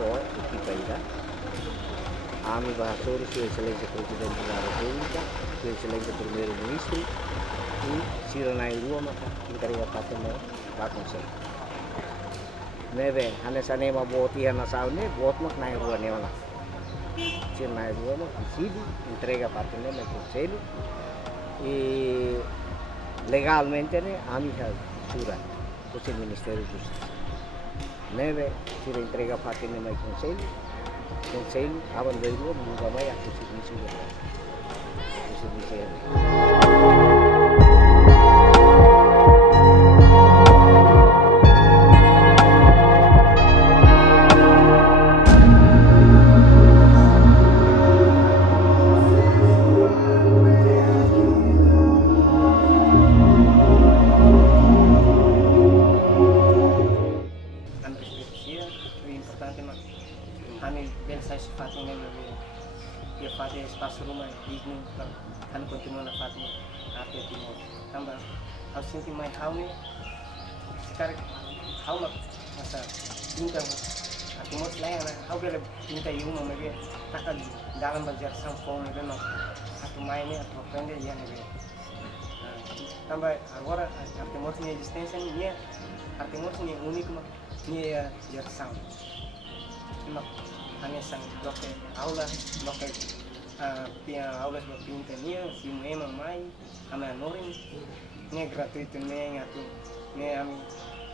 poi tutti paida. Ami Bahasori, Sua Excelência Presidente da República, Sua Excelência Primeiro-Ministro e Ciro Nairua maka entrega patene ba conselho. Neve, hane sanema boti hana saune, bot mak Nairua neona. Ciro Nairua mak decide, entrega patene no conselho e legalmente né, ami jura, o Ministério da Justiça. Neve, Ciro entrega patene no conselho, awan Nairua mengubah mai aktivis importante mas hani bel sai sifatnya lebih dia fate espaço rumah digno kan continua na fate arte timo tambah harus sinti mai hau ne sekarang hau mak masa pinta aku mau selain hau bel pinta yu mau mege takkan dalam bajar sampong ne no aku mai ne aku aprende ya ne tambah agora arte mo ni existência ni arte mo ni único ni ya sound mak hanesan bloque aulas bloque pia aulas bloque pinta si ema mai ama norin ne gratuito ne atu ne ami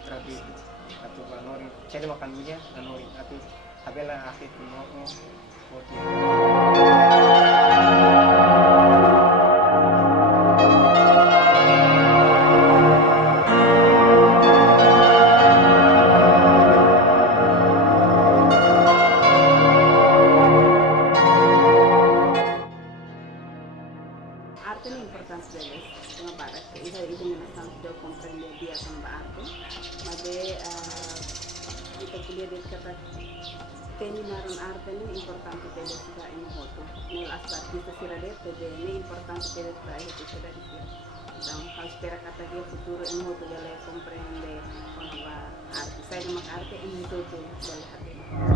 gratuito atu ba norin cede makan dia norin atu abela akhir mo arte è importante delle una barra che io nella stanza comprende dia con arte ma kita kuliah di kata peminaran arte ini importante delle sudah in moto nel aspetto di sera detto ini importante delle traje che sudah di sera então kalau spera kata dia futuro in moto delle comprende con arte sai arte in moto delle arte